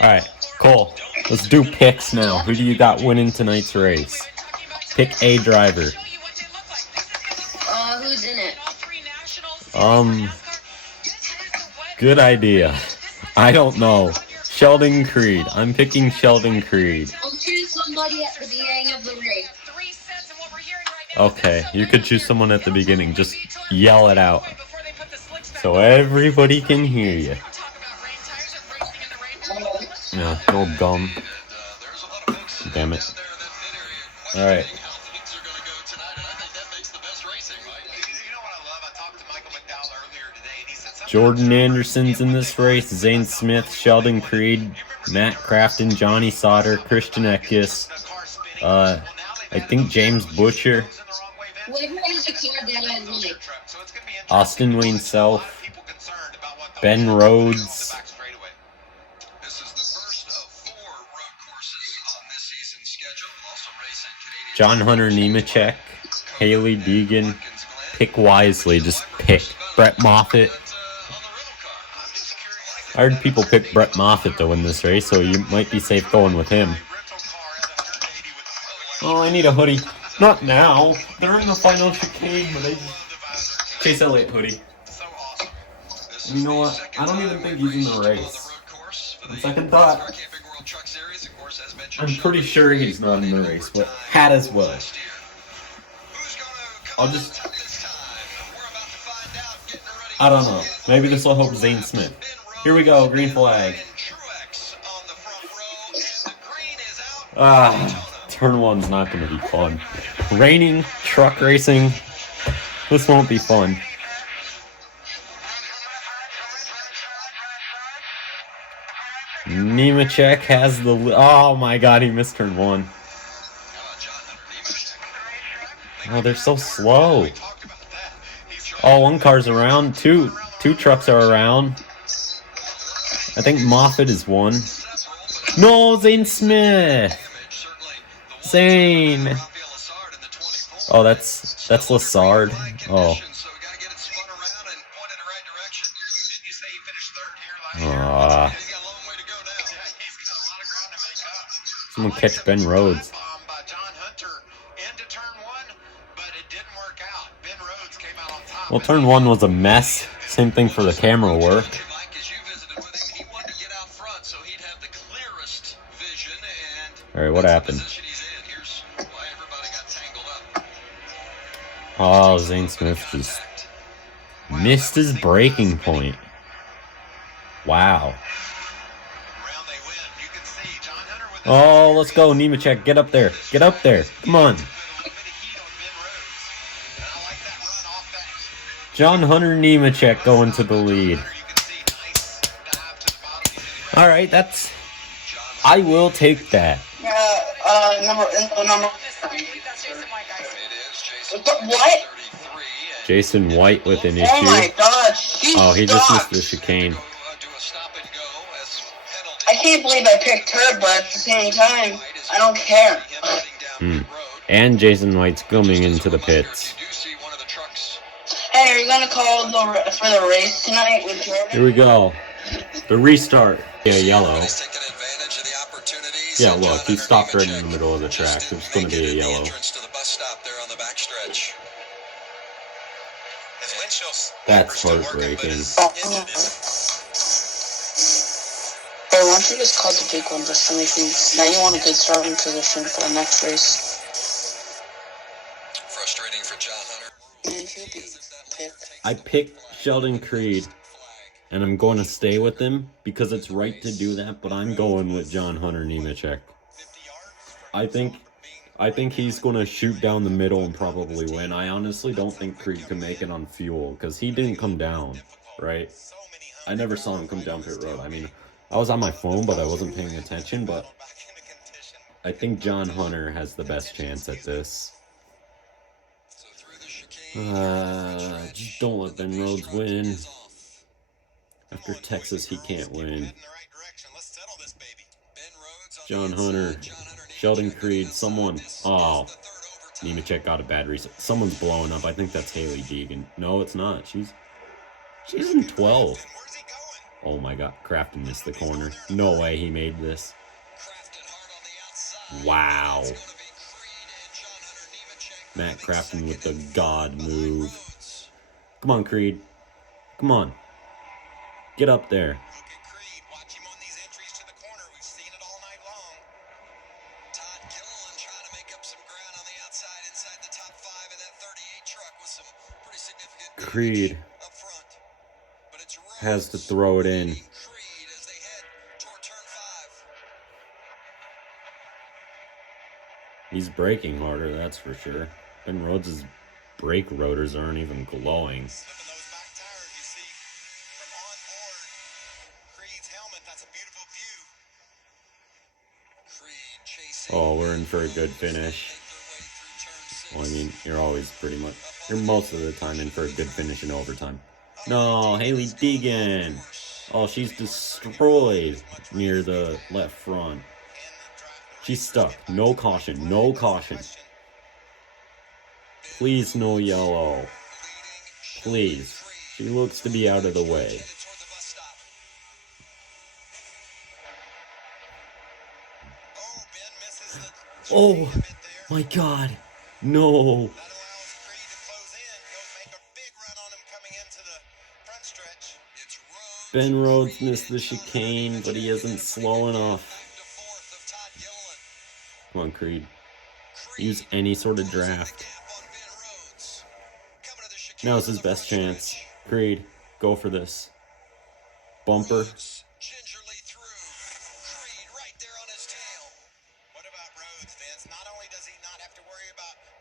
Alright, Cole. Let's do picks now. Who do you got winning tonight's race? Pick a driver. Who's in it? Good idea. I don't know. Sheldon Creed. I'm picking Sheldon Creed. I'll choose somebody at the beginning of the race. Okay, you could choose someone at the beginning. Just yell it out so everybody can hear you. Yeah, little dumb. Damn it. Alright. Jordan Anderson's in this race. Zane Smith, Sheldon Creed, Matt Crafton, Johnny Sauter, Christian Eckes. I think James Butcher. Austin Wayne Self. Ben Rhodes. John Hunter Nemechek. Haley Deegan. Pick wisely. Just pick. Brett Moffitt. I heard people pick Brett Moffitt to win this race, so you might be safe going with him. Oh, I need a hoodie. Not now. They're in the final chicane, but I just... Chase Elliott hoodie. You know what? I don't even think he's in the race. On second thought, I'm pretty sure he's not in the race, but hat as well. I'll just... I don't know. Maybe this will help Zane Smith. Here we go, green flag. Turn one's not going to be fun. Raining, truck racing. This won't be fun. Nemechek has the... Oh my god, he missed turn one. Oh, they're so slow. Oh, one car's around. Two trucks are around. I think Moffitt is one. No, Zane Smith. Zane. Oh, that's Lassard. Oh. Someone catch Ben Rhodes. Well, turn one was a mess. Same thing for the camera work. Alright, what happened? Oh, Zane Smith just missed his breaking point. Wow. Oh, let's go, Nemechek. Get up there. Get up there. Come on. John Hunter Nemechek going to the lead. Alright, that's... I will take that. Number. What? Jason White with an issue. Oh my god, oh, he just missed the chicane. I can't believe I picked her, but at the same time, I don't care. And Jason White's coming into the pits. Hey, are you gonna call for the race tonight with Jordan? Here we go. The restart. Yeah, yellow. Yeah, look, he stopped right in the middle of the track. It's going to be a yellow. That's heartbreaking. Hey, why don't you just call the big one just to make things... Now you want a good starting position for the next race. Frustrating for John Hunter. And he'll be picked. I picked Sheldon Creed, and I'm going to stay with him because it's right to do that, but I'm going with John Hunter Nemechek. I think he's going to shoot down the middle and probably win. I honestly don't think Creed can make it on fuel because he didn't come down, right? I never saw him come down pit road. I mean, I was on my phone, but I wasn't paying attention, but I think John Hunter has the best chance at this. Just don't let Ben Rhodes win. After Texas, he can't win. John Hunter, Sheldon Creed, someone. Oh, Nemechek got a bad reset. Someone's blowing up. I think that's Haley Deegan. No, it's not. She's in 12. Oh my god, Crafton missed the corner. No way he made this. Wow. Matt Crafton with the God move. Come on, Creed. Come on. Get up there. Creed has to throw it in. He's braking harder, that's for sure. Ben Rhodes' brake rotors aren't even glowing. Oh, we're in for a good finish. Well, I mean, you're most of the time in for a good finish in overtime. No, Haley Deegan. Oh, she's destroyed near the left front. She's stuck. No caution. No caution. Please, no yellow. Please. She looks to be out of the way. Oh, my God. No. Ben Rhodes missed the chicane, but he isn't slow enough. Come on, Creed. Use any sort of draft. Now's his best chance. Creed, go for this. Bumper.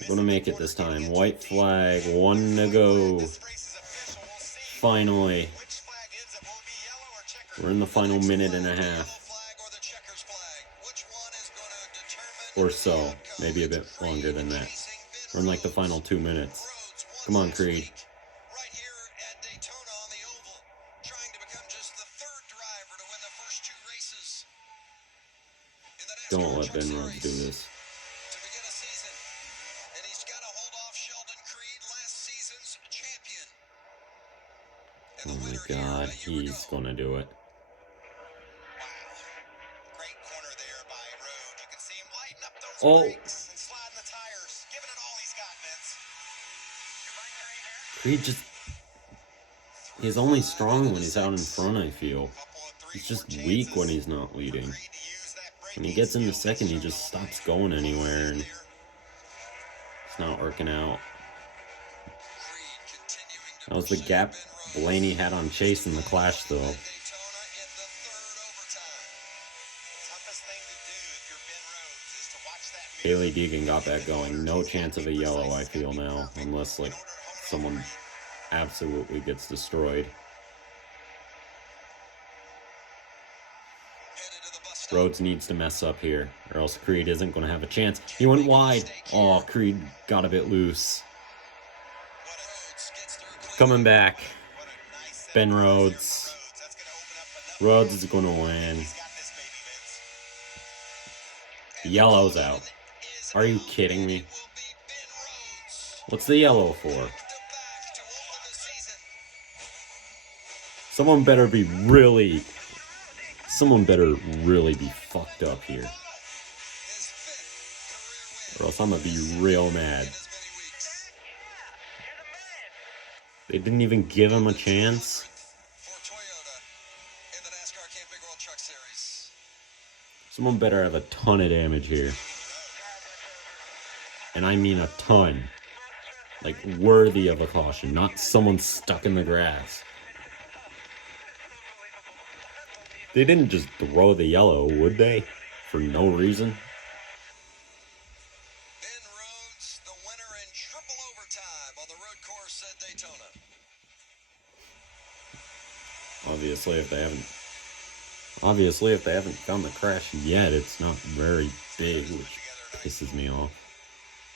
We're gonna make it this time. White flag, 1 to go. Finally. We're in the final minute and a half. Or so. Maybe a bit longer than that. We're in like the final 2 minutes. Come on, Creed. Right here at Daytona on the oval, trying to become just the third driver to win the first 2 races. Don't let Ben Rhodes do this. To begin a season, and he's got to hold off Sheldon Creed, last season's champion. Oh my God, he's gonna do it. Great corner there by Rhodes. You can see him lighten up those brakes and sliding the tires, giving it all he's got, Vince. Creed he's only strong when he's out in front, I feel. He's just weak when he's not leading. When he gets into second, he just stops going anywhere, and it's not working out. That was the gap Blaney had on Chase in the clash, though. Haley Deegan got that going. No chance of a yellow, I feel now, unless, like, someone absolutely gets destroyed. Rhodes needs to mess up here, or else Creed isn't going to have a chance. He went wide. Oh, Creed got a bit loose. Coming back. Ben Rhodes. Rhodes is going to win. Yellow's out. Are you kidding me? What's the yellow for? Someone better really be fucked up here. Or else I'm gonna be real mad. They didn't even give him a chance. Someone better have a ton of damage here. And I mean a ton. Like, worthy of a caution, not someone stuck in the grass. They didn't just throw the yellow, would they? For no reason? Ben Rhodes, the winner in triple overtime on the road course at Daytona. Obviously, if they haven't found the crash yet, it's not very big, which pisses me off.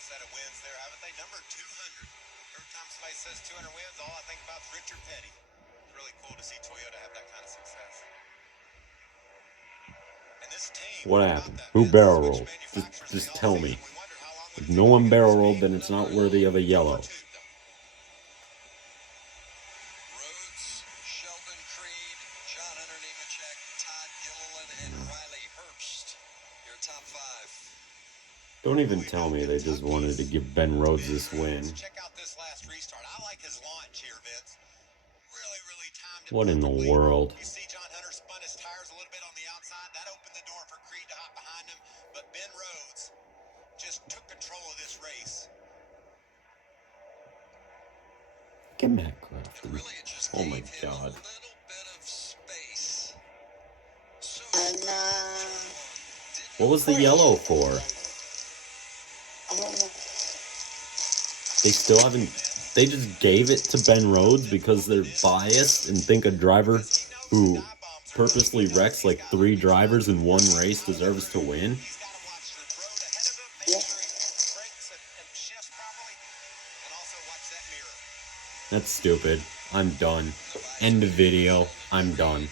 Set of wins there, haven't they? Number 200. Every time somebody says 200 wins, all I think about is Richard Petty. It's really cool to see Toyota have that kind of success. And this team, What happened? Who barrel rolled? Just tell me. If no one barrel rolled, then it's not worthy of a yellow. Rhodes, Sheldon Creed, John top 5. Don't even tell me they just wanted to give Ben Rhodes this win. Check out this last restart. I like his launch here, Vince. Really timed it What in the perfectly. world? You see John Hunter spun his tires a little bit on the outside. That opened the door for Creed to hop behind him. But Ben Rhodes just took control of this race. Get Matt Crafton. Really, it just Oh my gave him God. a little bit of space. So, And What was the yellow for? I don't know. They still haven't. They just gave it to Ben Rhodes because they're biased and think a driver who purposely wrecks like 3 drivers in one race deserves to win. he's got to watch the road ahead of him, make Yeah. sure he brakes and shifts properly, and also watch that mirror. That's stupid. I'm done. End the video. I'm done.